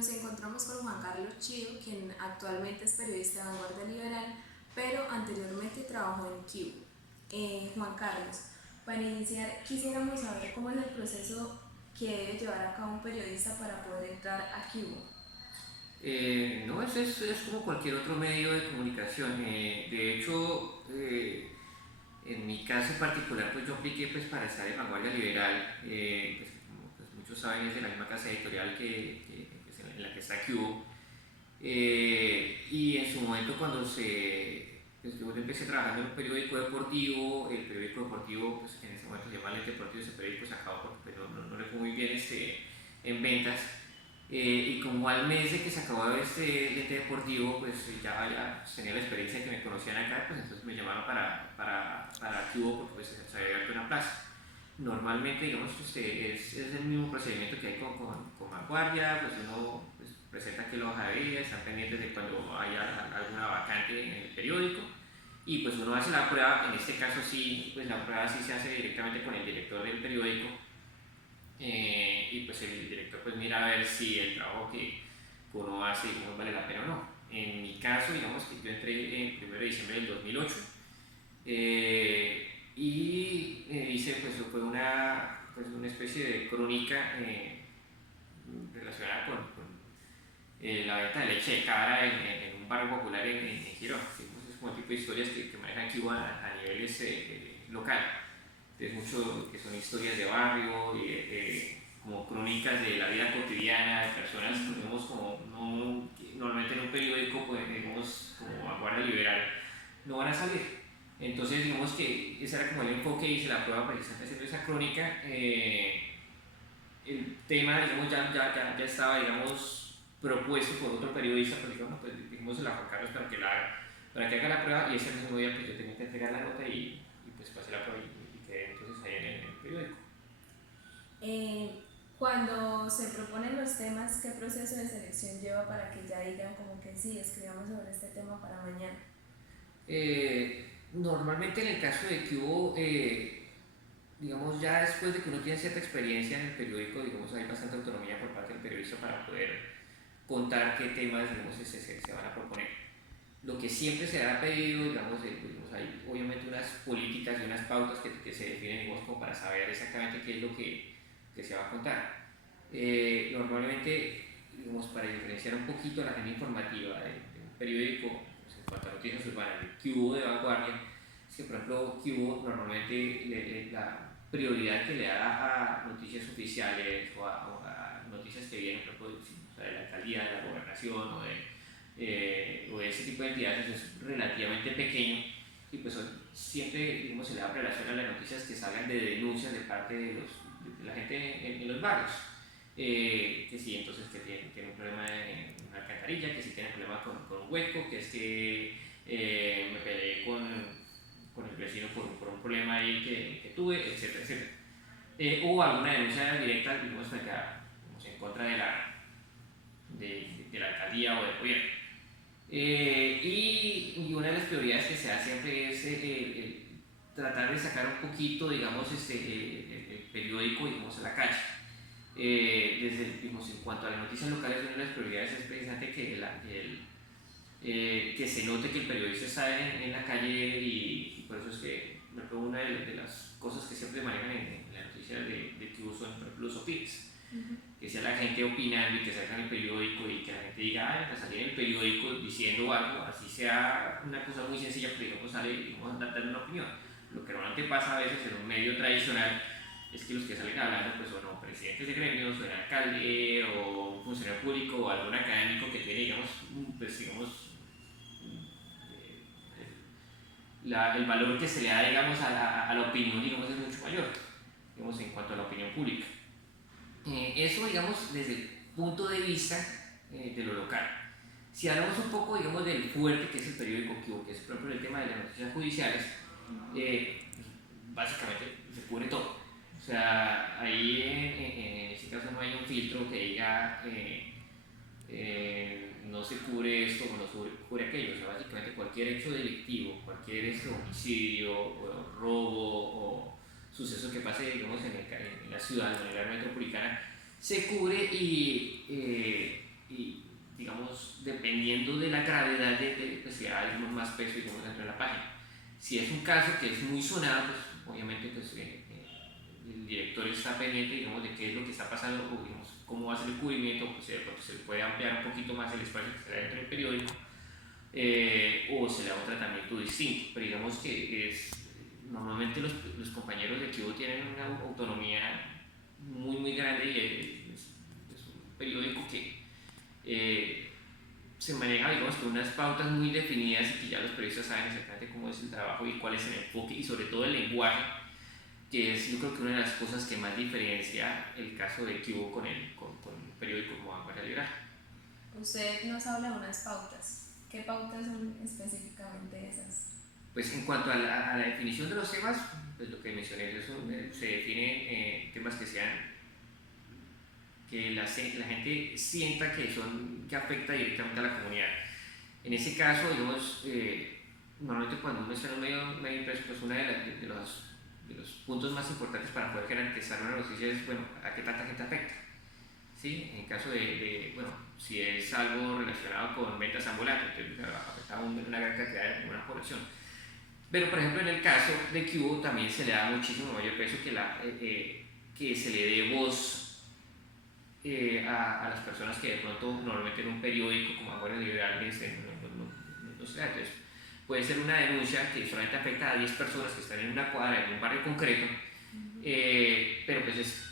nos encontramos con Juan Carlos Chido, quien actualmente es periodista de Vanguardia Liberal, pero anteriormente trabajó en Q. Juan Carlos, para iniciar quisiéramos saber cómo es el proceso que debe llevar a cabo un periodista para poder entrar a Q. No, es como cualquier otro medio de comunicación. De hecho, en mi caso particular, pues yo apliqué pues, para estar en Vanguardia Liberal, pues, como pues, muchos saben, es de la misma casa editorial que es en la que está Cubo. Y en su momento pues yo empecé trabajando en un periódico deportivo, el periódico deportivo, pues en ese momento se llama Lente Deportivo, ese periódico se acabó porque pues, no le fue muy bien en ventas. Y como al mes de que se acabó este lente deportivo, pues ya tenía la experiencia de que me conocían acá, pues entonces me llamaron para Cubo porque pues se había abierto una plaza. Normalmente, digamos, es el mismo procedimiento que hay con Vanguardia, pues uno pues, presenta aquí la hoja de vida, están pendientes de cuando haya alguna vacante en el periódico y pues uno hace la prueba. En este caso sí, pues la prueba sí se hace directamente con el director del periódico, y pues el director pues mira a ver si el trabajo que uno hace, digamos, vale la pena o no. En mi caso, digamos que yo entré el 1 de diciembre del 2008, y hice pues fue una especie de crónica relacionada con la venta de leche de cabra en un barrio popular en Girón. ¿Sí? Entonces, como tipo de historias que manejan aquí a niveles local. Entonces, mucho que son historias de barrio, como crónicas de la vida cotidiana de personas que vemos como normalmente en un periódico, pues, digamos, como Vanguardia Liberal, no van a salir. Entonces, digamos que ese era como el enfoque, hice la prueba precisamente haciendo esa crónica. El tema, digamos, ya estaba, digamos, propuesto por otro periodista, pues digamos, pues dijimos a Juan Carlos para que haga la prueba, y ese mismo día pues yo tenía que entregar la nota y pues pasé la prueba y quedé entonces ahí en el periódico. Cuando se proponen los temas, ¿qué proceso de selección lleva para que ya digan como que sí, escribamos sobre este tema para mañana? Normalmente en el caso de que hubo, digamos, ya después de que uno tiene cierta experiencia en el periódico, digamos, hay bastante autonomía por parte del periodista para poder contar qué temas, digamos, se van a proponer. Lo que siempre se ha pedido, digamos, hay obviamente unas políticas y unas pautas que se definen, digamos, como para saber exactamente qué es lo que se va a contar. Normalmente, digamos, para diferenciar un poquito la agenda informativa de un periódico, pues, en cuanto a noticias urbanas, el Cubo de Vanguardia, es que, por ejemplo, Cubo normalmente la prioridad que le da a noticias oficiales o a noticias que vienen, por ejemplo, o sea, de la alcaldía, de la gobernación o de ese tipo de entidades es relativamente pequeño, y pues siempre, digamos, se le da relación a las noticias que salgan de denuncias de parte de la gente en los barrios. Que sí, entonces que tiene un problema en una alcantarilla, que sí tiene un problema con un hueco, que es que me peleé con el vecino por un problema ahí que tuve, etcétera, etcétera. O alguna denuncia directa, digamos, en contra de la alcaldía o del gobierno. Y una de las prioridades que se da siempre es tratar de sacar un poquito, digamos, el periódico, digamos, a la calle. Digamos, en cuanto a las noticias locales, una de las prioridades es precisamente que se note que el periodista está en la calle, y por eso es que una de las cosas que siempre manejan en las noticias de que son, por ejemplo, los opines. Que sea la gente opinando y que salga en el periódico y que la gente diga, ah, pues salir en el periódico diciendo algo, así sea una cosa muy sencilla, pero digamos sale y vamos a dar una opinión. Lo que normalmente pasa a veces en un medio tradicional es que los que salen hablando pues son o presidentes de gremios, o el alcalde, o un funcionario público, o algún académico que tiene, digamos, pues digamos, el valor que se le da, digamos, a la opinión, digamos, es mucho mayor, digamos, en cuanto a la opinión pública. Eso, digamos, desde el punto de vista de lo local. Si hablamos un poco, digamos, del fuerte que es el periódico Cubo, que es, por ejemplo, el tema de las noticias judiciales, básicamente se cubre todo. O sea, ahí en este caso no hay un filtro que diga no se cubre esto o no se cubre aquello. O sea, básicamente cualquier hecho delictivo, cualquier homicidio o robo o suceso que pase, digamos, en la ciudad o en el área metropolitana, se cubre y dependiendo de la gravedad pues si hay más peso, digamos, dentro de la página. Si es un caso que es muy sonado, pues obviamente pues, el director está pendiente, digamos, de qué es lo que está pasando, o digamos, cómo va a ser el cubrimiento, pues se le puede ampliar un poquito más el espacio que está dentro del periódico, o se le da un tratamiento distinto. Pero digamos que normalmente los compañeros de equipo tienen una autonomía muy muy grande, y es un periódico que se maneja, digamos, con unas pautas muy definidas, y que ya los periodistas saben exactamente cómo es el trabajo y cuál es el enfoque, y sobre todo el lenguaje, que es, yo creo que una de las cosas que más diferencia el caso de Cubo con el periódico como Vanguardia Liberal. Usted nos habla de unas pautas. ¿Qué pautas son específicamente esas? Pues en cuanto a la definición de los temas, pues lo que mencioné, eso, se definen temas que sean, que la gente sienta que afecta directamente a la comunidad. En ese caso, digamos, normalmente cuando uno está en un medio impreso, pues uno de los puntos más importantes para poder garantizar una noticia es, bueno, a qué tanta gente afecta. ¿Sí? En caso bueno, si es algo relacionado con ventas ambulantes, que afecta a una gran cantidad de una población. Pero, por ejemplo, en el caso de Cubo también se le da muchísimo mayor peso que se le dé voz a las personas que de pronto normalmente en un periódico como Vanguardia Liberal no se da. Entonces, puede ser una denuncia que solamente afecta a 10 personas que están en una cuadra, en un barrio concreto, pero pues es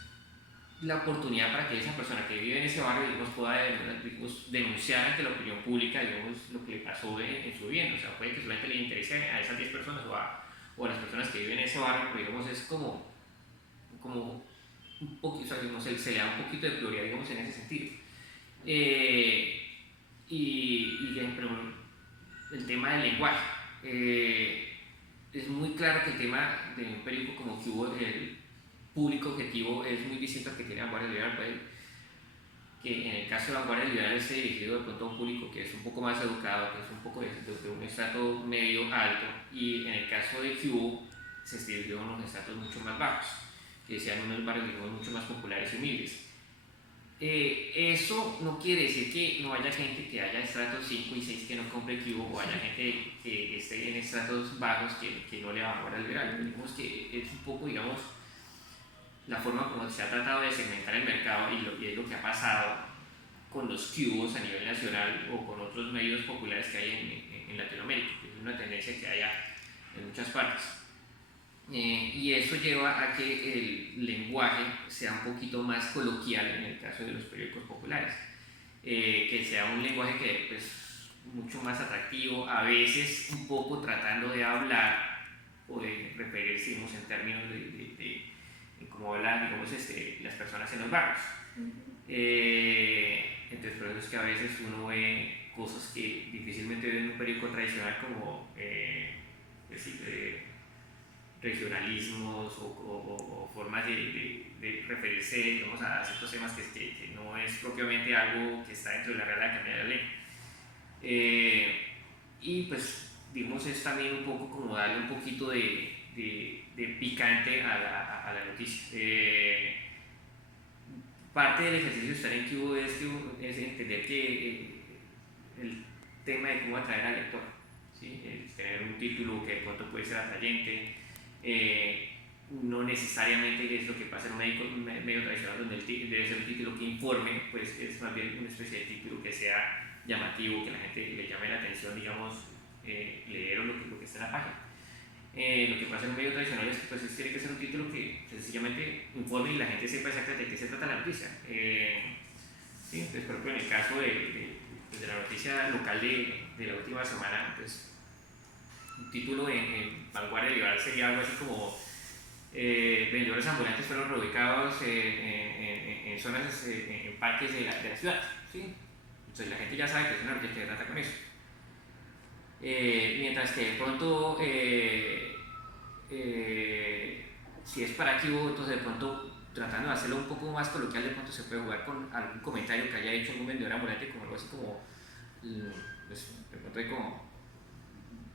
la oportunidad para que esa persona que vive en ese barrio, digamos, pueda, digamos, denunciar ante la opinión pública, digamos, lo que le pasó en su vivienda. O sea, puede que solamente le interese a esas 10 personas o a las personas que viven en ese barrio, pero digamos es como un poquito, o sea, digamos, se le da un poquito de prioridad, digamos, en ese sentido. Pero el tema del lenguaje, es muy claro que el tema de un periódico como Cubo, el público objetivo es muy distinto al que tiene Vanguardia Liberal. Pues, que en el caso de Vanguardia Liberal esté dirigido de pronto a un público que es un poco más educado, que es un poco de un estrato medio alto, y en el caso de Cubo se esté dirigido a unos estratos mucho más bajos, que sean unos barrios, digamos, mucho más populares y humildes. Eso no quiere decir que no haya gente que haya estratos 5 y 6 que no compre Cubo, o haya gente que esté en estratos bajos que no le va a Vanguardia Liberal. Digamos que es un poco, digamos, la forma como se ha tratado de segmentar el mercado, y es lo que ha pasado con los cubos a nivel nacional o con otros medios populares que hay en Latinoamérica, que es una tendencia que hay en muchas partes. Y eso lleva a que el lenguaje sea un poquito más coloquial en el caso de los periódicos populares, que sea un lenguaje que, pues, mucho más atractivo, a veces un poco tratando de hablar o de referirse, digamos, en términos de cómo hablan, digamos, las personas en los barrios. Entonces, por eso es que a veces uno ve cosas que difícilmente ve en un periódico tradicional, como regionalismos o formas de referirse, digamos, a ciertos temas que no es propiamente algo que está dentro de la Real Academia de la Ley. Y pues, digamos, es también un poco como darle un poquito de picante a la noticia. Parte del ejercicio de estar en Cubo es entender que el tema de cómo atraer al lector, ¿sí? El tener un título que de pronto puede ser atrayente, no necesariamente es lo que pasa en un medio tradicional, donde debe ser un título que informe, pues es más bien una especie de título que sea llamativo, que la gente le llame la atención, digamos, leer lo que está en la página. Lo que pasa en un medio tradicional es que, pues, tiene que ser un título que sencillamente informe y la gente sepa exactamente de qué se trata la noticia. Sí, entonces, por ejemplo, en el caso de la noticia local de la última semana, pues, un título en Vanguardia Liberal sería algo así como vendedores ambulantes fueron reubicados en zonas, en parques de la ciudad. ¿Sí? Entonces la gente ya sabe que es una noticia que trata con eso. Mientras que de pronto, si es para Cubo, entonces de pronto, tratando de hacerlo un poco más coloquial, de pronto se puede jugar con algún comentario que haya hecho algún vendedor ambulante, como algo así como, pues, de pronto hay como,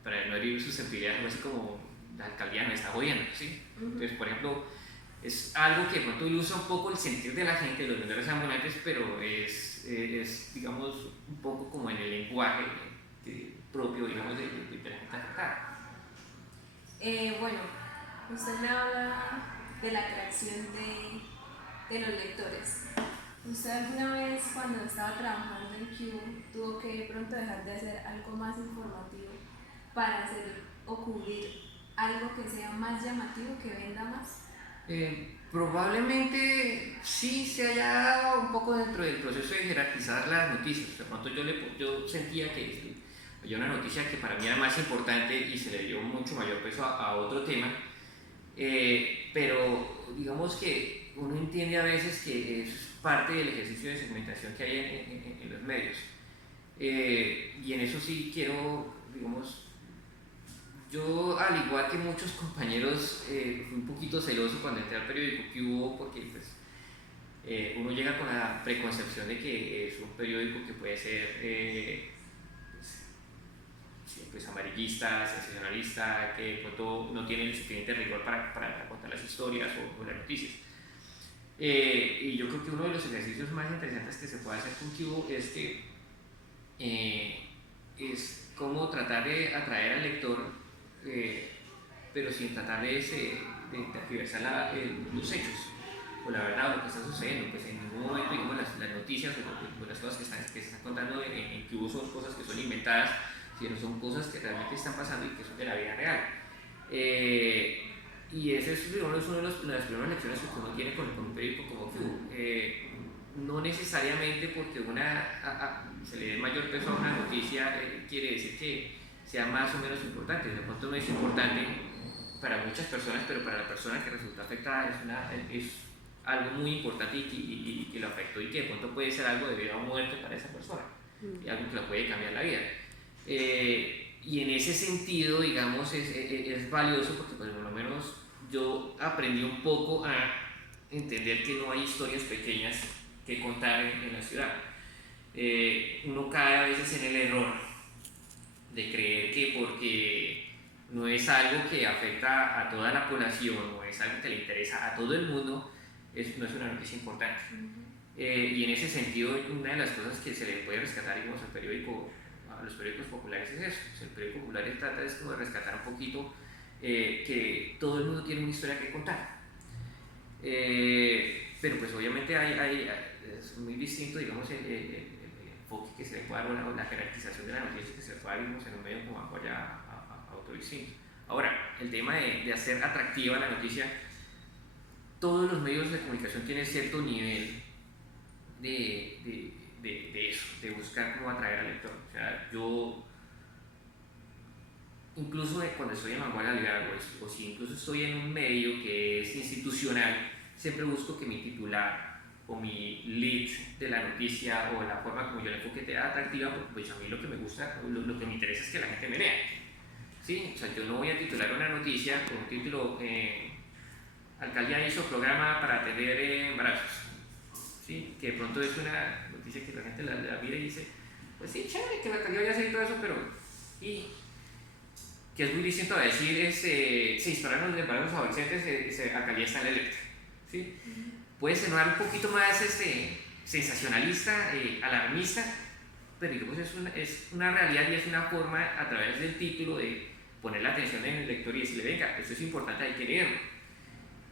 para no herir susceptibilidad, algo así como, la alcaldía nos está jodiendo, ¿sí? Entonces, por ejemplo, es algo que de pronto ilustra un poco el sentir de la gente, de los vendedores ambulantes, pero digamos, un poco como en el lenguaje propio, digamos, de la gente afectada. Bueno, usted me habla de la atracción de los lectores. ¿Usted alguna vez cuando estaba trabajando en Q tuvo que de pronto dejar de hacer algo más informativo para hacer o cubrir algo que sea más llamativo, que venda más? Probablemente sí se haya dado un poco dentro del proceso de jerarquizar las noticias. De pronto yo sentía que había una noticia que para mí era más importante y se le dio mucho mayor peso a otro tema, pero digamos que uno entiende a veces que es parte del ejercicio de segmentación que hay en los medios. Y en eso sí quiero, digamos, yo al igual que muchos compañeros fui un poquito celoso cuando entré al periódico que hubo, porque pues, uno llega con la preconcepción de que es un periódico que puede ser pues amarillista, sensacionalista, que de pronto no tiene el suficiente rigor para contar las historias o las noticias. Y yo creo que uno de los ejercicios más interesantes que se puede hacer con Cubo es cómo tratar de atraer al lector, pero sin tratar de tergiversar los hechos o la verdad o lo que está sucediendo. Pues en ningún momento, digamos, las noticias o las cosas que se están contando en Cubo son cosas que son inventadas, sino son cosas que realmente están pasando y que son de la vida real. Y ese es una de las primeras lecciones que uno tiene con un periódico como Q. No necesariamente porque se le dé mayor peso a una noticia quiere decir que sea más o menos importante. De pronto no es importante para muchas personas, pero para la persona que resulta afectada es algo muy importante y que lo afectó y que de pronto puede ser algo de vida o muerte para esa persona, y algo que la puede cambiar la vida. Y en ese sentido, digamos, es valioso porque pues, por lo menos yo aprendí un poco a entender que no hay historias pequeñas que contar en la ciudad. Uno cae a veces en el error de creer que porque no es algo que afecta a toda la población o es algo que le interesa a todo el mundo, no es una noticia importante. Y en ese sentido, una de las cosas que se le puede rescatar, digamos, a los periódicos populares es eso. O sea, el periódico popular trata de rescatar un poquito que todo el mundo tiene una historia que contar. Pero pues obviamente es muy distinto, digamos, el enfoque que se le puede dar o la jerarquización de la noticia que se puede dar, digamos, en un medio como apoya a otro distinto. Ahora, el tema de hacer atractiva la noticia, todos los medios de comunicación tienen cierto nivel de eso, de buscar cómo atraer al lector. O sea, yo incluso cuando estoy en Vanguardia Liberal o si incluso estoy en un medio que es institucional, siempre busco que mi titular o mi lead de la noticia o la forma como yo le enfoque sea atractiva, porque pues a mí lo que me gusta, lo que me interesa es que la gente me lea. ¿Sí? O sea, yo no voy a titular una noticia con un título Alcaldía hizo programa para atender embarazos, ¿sí? Que de pronto es una noticia que la gente la mira y dice, pues sí, chévere que la alcaldía vaya a hacer todo eso, pero y que es muy distinto a decir se dispararon los embarazos adolescentes, la alcaldía está en la electa, ¿sí? Puede sonar un poquito más sensacionalista, alarmista, pero digamos es una realidad y es una forma a través del título de poner la atención en el lector y decirle, venga, esto es importante, hay que leerlo.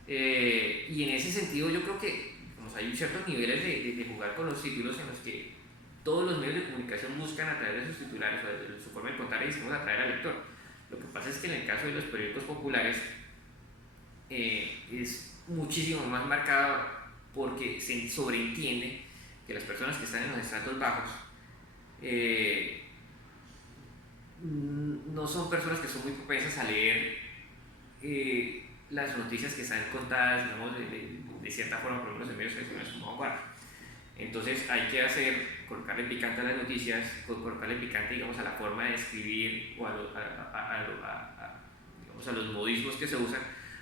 Y en ese sentido yo creo que hay ciertos niveles de jugar con los títulos en los que todos los medios de comunicación buscan a través de sus titulares o de su forma de contar y decimos atraer al lector. Lo que pasa es que en el caso de los periódicos populares es muchísimo más marcado porque se sobreentiende que las personas que están en los estratos bajos no son personas que son muy propensas a leer las noticias que están contadas, digamos, de cierta forma, por ejemplo, en medios tradicionales como Vanguardia. Entonces hay que colocarle picante a las noticias, colocarle picante, digamos, a la forma de escribir o digamos, a los modismos que se usan,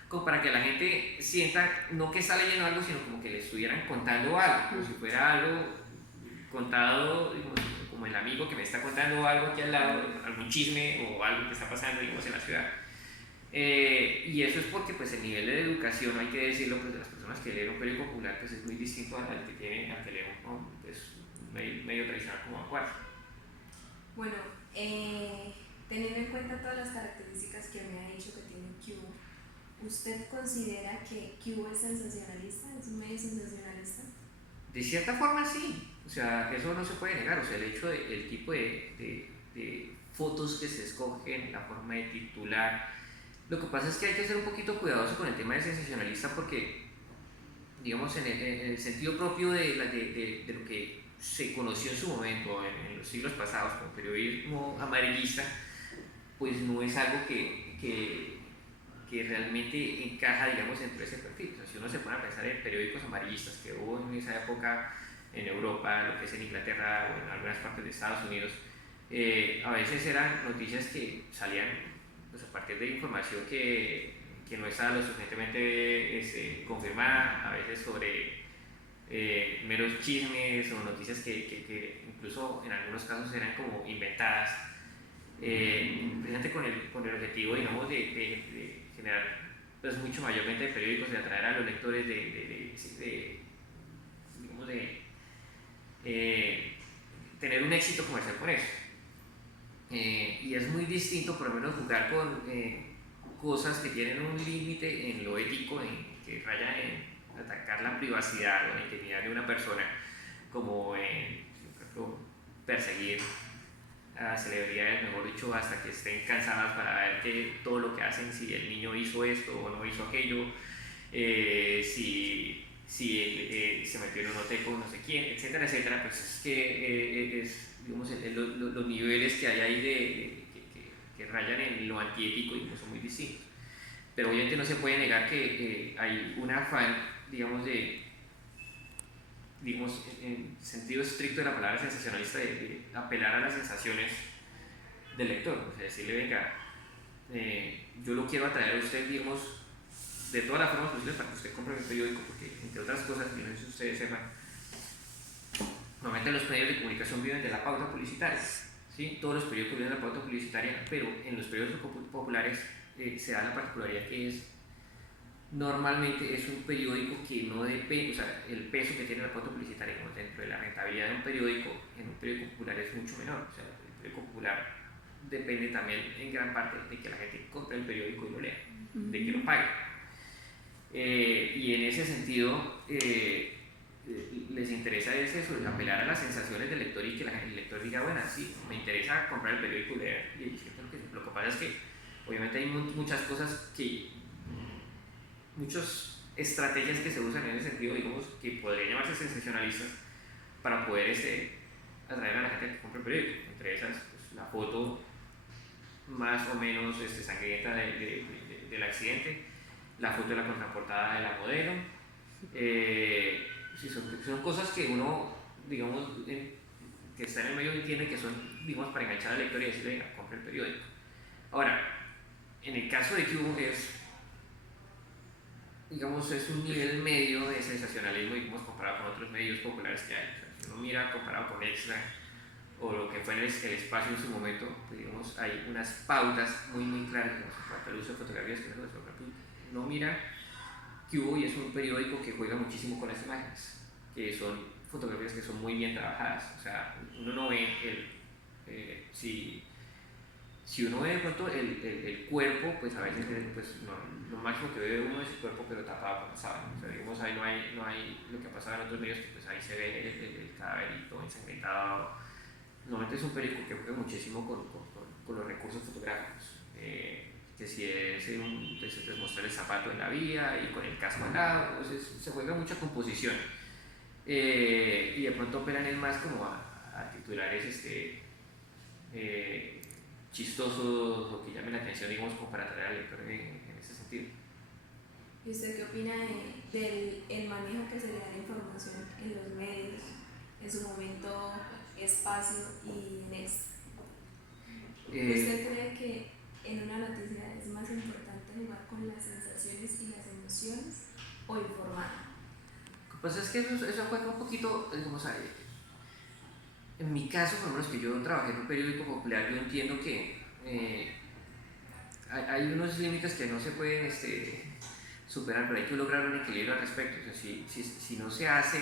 como para que la gente sienta no que está leyendo algo, sino como que le estuvieran contando algo, como si fuera algo contado, digamos, como el amigo que me está contando algo aquí al lado, algún chisme o algo que está pasando, digamos, en la ciudad. Y eso es porque pues el nivel de educación, hay que decirlo, pues de las personas que leen un periódico popular pues es muy distinto al que tiene, al que lee pues, un medio tradicional como Vanguardia. Bueno, teniendo en cuenta todas las características que me ha dicho que tiene Cubo, ¿usted considera que Cubo es sensacionalista? ¿Es un medio sensacionalista? De cierta forma sí, o sea, eso no se puede negar, o sea, el hecho de el tipo de fotos que se escogen, la forma de titular. Lo que pasa es que hay que ser un poquito cuidadoso con el tema de sensacionalista porque, digamos, en el sentido propio de lo que se conoció en su momento, en los siglos pasados, como periodismo amarillista, pues no es algo que realmente encaja, digamos, dentro de ese perfil. O sea, si uno se pone a pensar en periódicos amarillistas que hubo en esa época en Europa, lo que es en Inglaterra o en algunas partes de Estados Unidos, a veces eran noticias que salían pues, a partir de información que no estaba lo suficientemente confirmada, a veces sobre meros chismes o noticias que incluso en algunos casos eran como inventadas, precisamente con el objetivo, digamos, de generar pues, mucho mayormente de periódicos, de atraer a los lectores, digamos, tener un éxito comercial con eso. Y es muy distinto, por lo menos, jugar con cosas que tienen un límite en lo ético, que rayan en atacar la privacidad o la intimidad de una persona, como por ejemplo, perseguir a celebridades, mejor dicho, hasta que estén cansadas para ver que todo lo que hacen, si el niño hizo esto o no hizo aquello, si él se metió en un hotel con no sé quién, etcétera, etcétera, pues es que digamos, los niveles que hay ahí que rayan en lo antiético y pues son muy distintos. Pero obviamente no se puede negar que hay un afán, digamos, digamos, en sentido estricto de la palabra sensacionalista, de apelar a las sensaciones del lector, o sea, decirle, venga, yo lo quiero atraer a usted, digamos, de todas las formas posibles para que usted compre mi periódico, porque entre otras cosas, yo no sé si ustedes sepan, normalmente los medios de comunicación viven de la pauta publicitaria, ¿sí? Todos los periódicos viven de la pauta publicitaria, pero en los periódicos populares se da la particularidad que es normalmente es un periódico que no depende, o sea, el peso que tiene la pauta publicitaria dentro de la rentabilidad de un periódico en un periódico popular es mucho menor. O sea, el periódico popular depende también en gran parte de que la gente compre el periódico y lo lea, de que lo pague. Y en ese sentido, les interesa es eso, apelar a las sensaciones del lector y que el lector diga, bueno, sí, me interesa comprar el periódico y leer. Y lo que pasa es que obviamente hay muchas cosas muchas estrategias que se usan en ese sentido, digamos, que podrían llamarse sensacionalistas para poder atraer a la gente que compre el periódico. Entre esas, pues, la foto más o menos sangrienta del accidente, la foto de la contraportada de la modelo. Sí, son cosas que uno, digamos, que está en el medio entiende que son, digamos, para enganchar al lector y decirle, venga, compre el periódico. Ahora, en el caso de Cubo digamos, es un nivel medio de sensacionalismo, digamos, comparado con otros medios populares que hay. O sea, si uno mira comparado con Extra o lo que fue el espacio en su momento, pues, digamos, hay unas pautas muy claras, digamos, en cuanto al uso de fotografías, que uno mira Cubo y es un periódico que juega muchísimo con las imágenes, que son fotografías que son muy bien trabajadas. O sea, uno no ve si uno ve de pronto el cuerpo, pues a veces pues, lo máximo que ve uno es el cuerpo, pero tapado con la sábana. O sea, digamos, ahí no hay lo que ha pasado en otros medios, que pues ahí se ve el cadáverito ensangrentado. Normalmente es un periódico que juega muchísimo con los recursos fotográficos. Que si es mostrar el zapato en la vía y con el casco al lado, pues se juega mucha composición. Y de pronto operan es más como a titulares chistosos o que llamen la atención, digamos, como para atraer al lector en ese sentido. ¿Y usted qué opina del manejo que se le da la información en los medios, en su momento, espacio y next? ¿Usted cree que en una noticia es más importante jugar con las sensaciones y las emociones o informar? Lo que pasa es que eso juega un poquito, digamos, en mi caso, por lo menos que yo trabajé en un periódico popular, yo entiendo que hay unos límites que no se pueden superar, pero hay que lograr un equilibrio al respecto. O sea, si no se hace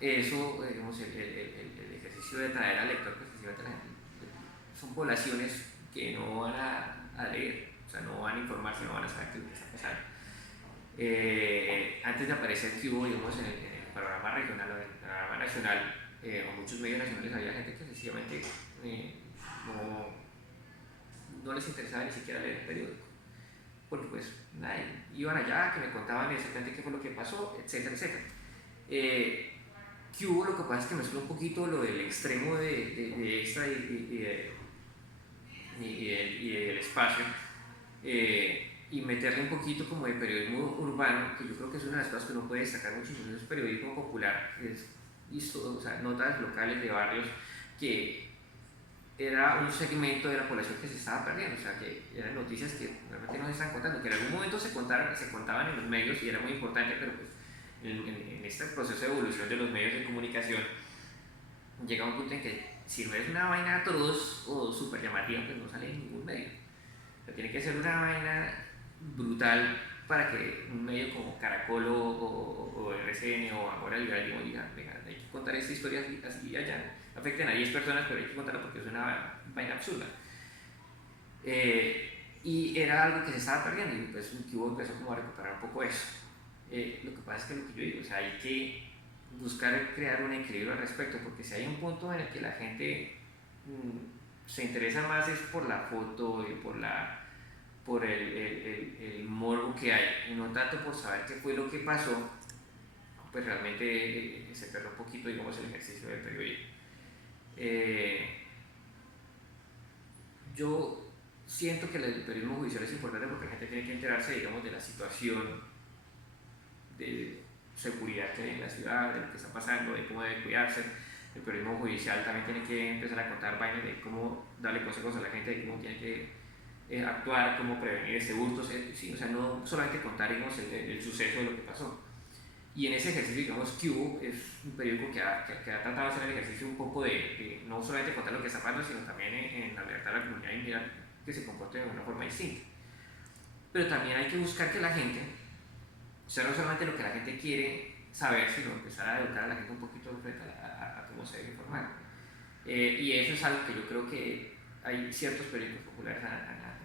eso, digamos, el ejercicio de traer al lector, pues son poblaciones que no van a leer, o sea, no van a informarse, no van a saber qué es lo que está pasando. Antes de aparecer Cubo, digamos, en el panorama regional o en el panorama nacional, o muchos medios nacionales, había gente que sencillamente no les interesaba ni siquiera leer el periódico, porque pues nada, iban allá, que me contaban exactamente qué fue lo que pasó, etcétera, etcétera. Cubo, lo que pasa es que mezcló un poquito lo del extremo de extra y del espacio, y meterle un poquito como de periodismo urbano, que yo creo que es una de las cosas que uno puede destacar muchísimo, es periodismo popular, o sea, notas locales de barrios, que era un segmento de la población que se estaba perdiendo, o sea, que eran noticias que realmente no se están contando, que en algún momento se contaban en los medios y era muy importante, pero pues en este proceso de evolución de los medios de comunicación llega un punto en que si no es una vaina atroz o súper llamativa, pues no sale en ningún medio. O sea, tiene que ser una vaina brutal para que un medio como Caracol o RCN o Ahora Liberal diga, venga, hay que contar esta historia así y allá, afecten a 10 personas, pero hay que contarla porque es una vaina absurda. Y era algo que se estaba perdiendo y pues Cubo empezó como a recuperar un poco eso. Lo que pasa es que lo que yo digo, o sea, hay que buscar crear un equilibrio al respecto, porque si hay un punto en el que la gente se interesa más es por la foto y por el morbo que hay, y no tanto por saber qué fue lo que pasó, pues realmente se perdió un poquito, digamos, el ejercicio del periodismo. Yo siento que el periodismo judicial es importante porque la gente tiene que enterarse, digamos, de la situación de seguridad que hay en la ciudad, de lo que está pasando, de cómo debe cuidarse. El periodismo judicial también tiene que empezar a contar vainas de cómo darle consejos a la gente, de cómo tiene que actuar, cómo prevenir hurtos, sí, o sea, no solamente contar, digamos, el suceso de lo que pasó. Y en ese ejercicio, digamos, Cubo es un periódico que ha tratado de hacer el ejercicio un poco de no solamente contar lo que está pasando, sino también en alertar a la comunidad y mirar que se comporte de una forma distinta. Pero también hay que buscar que la gente, o sea, no solamente lo que la gente quiere saber, sino empezar a educar a la gente un poquito frente a cómo se debe informar. Y eso es algo que yo creo que hay ciertos periódicos populares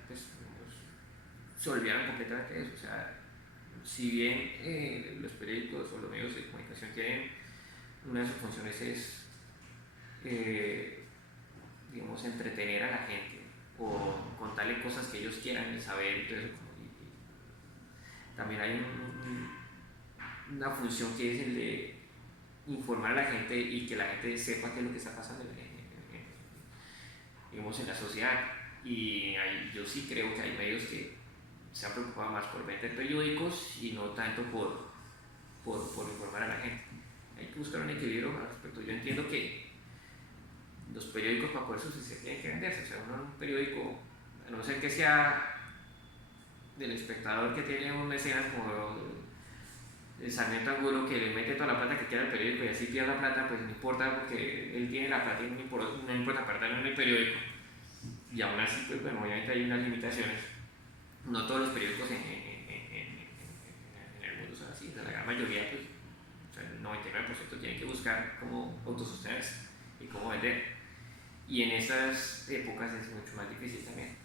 pues, se olvidaron completamente de eso. O sea, si bien los periódicos o los medios de comunicación tienen una de sus funciones es, digamos, entretener a la gente o contarle cosas que ellos quieran saber y todo eso, también hay una función que es el de informar a la gente y que la gente sepa qué es lo que está pasando digamos, en la sociedad. Y yo sí creo que hay medios que se han preocupado más por vender periódicos y no tanto por informar a la gente. Hay que buscar un equilibrio al respecto. Yo entiendo que los periódicos para poder subsistir tienen que venderse. O sea, un periódico, a no ser que sea del espectador que tiene un mecenas como el Sarmiento Angulo, que le mete toda la plata que quiera al periódico y así pierde la plata, pues no importa porque él tiene la plata y no importa perderlo en el periódico. Y aún así, pues bueno, obviamente hay unas limitaciones. No todos los periódicos en el mundo son así, o sea, la gran mayoría, pues, o sea, el 99% tienen que buscar cómo autosostenerse y cómo vender. Y en estas épocas es mucho más difícil también.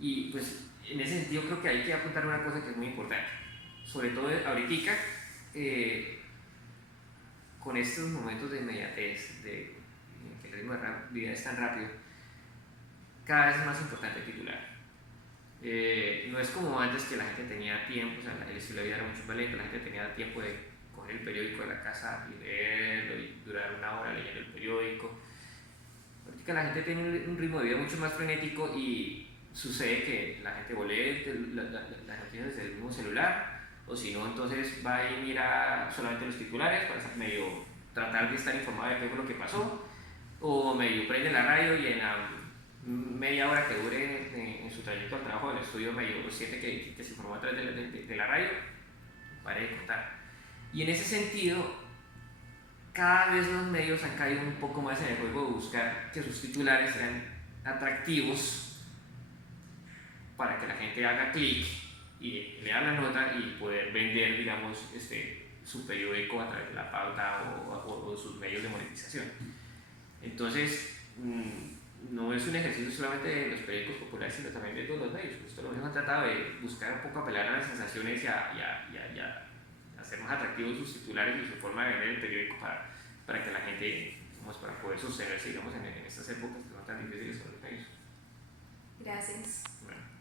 Y pues en ese sentido creo que hay que apuntar una cosa que es muy importante, sobre todo ahorita, con estos momentos de inmediatez, de que el ritmo de vida es tan rápido, cada vez es más importante el titular. No es como antes que la gente tenía tiempo, o sea, el estilo de vida era mucho más lento, la gente tenía tiempo de coger el periódico de la casa y leerlo y durar una hora leyendo el periódico. Ahorita la gente tiene un ritmo de vida mucho más frenético y sucede que la gente lee las noticias desde el mismo celular, o si no, entonces va y mira solamente los titulares para medio tratar de estar informado de qué fue lo que pasó, o medio prende la radio y en la media hora que dure en su trayecto al trabajo del estudio medio siente que se informó a través de la radio, para de contar. Y en ese sentido, cada vez los medios han caído un poco más en el juego de buscar que sus titulares sean atractivos para que la gente haga clic y lea la nota y poder vender, digamos, su periódico a través de la pauta o sus medios de monetización. Entonces, no es un ejercicio solamente de los periódicos populares, sino también de todos los medios. Esto lo mismo han tratado de buscar un poco apelar a las sensaciones y a hacer más atractivos sus titulares y su forma de vender el periódico para que la gente, digamos, para poder sostenerse, digamos, en estas épocas que son tan difíciles con los medios. Gracias. Bueno.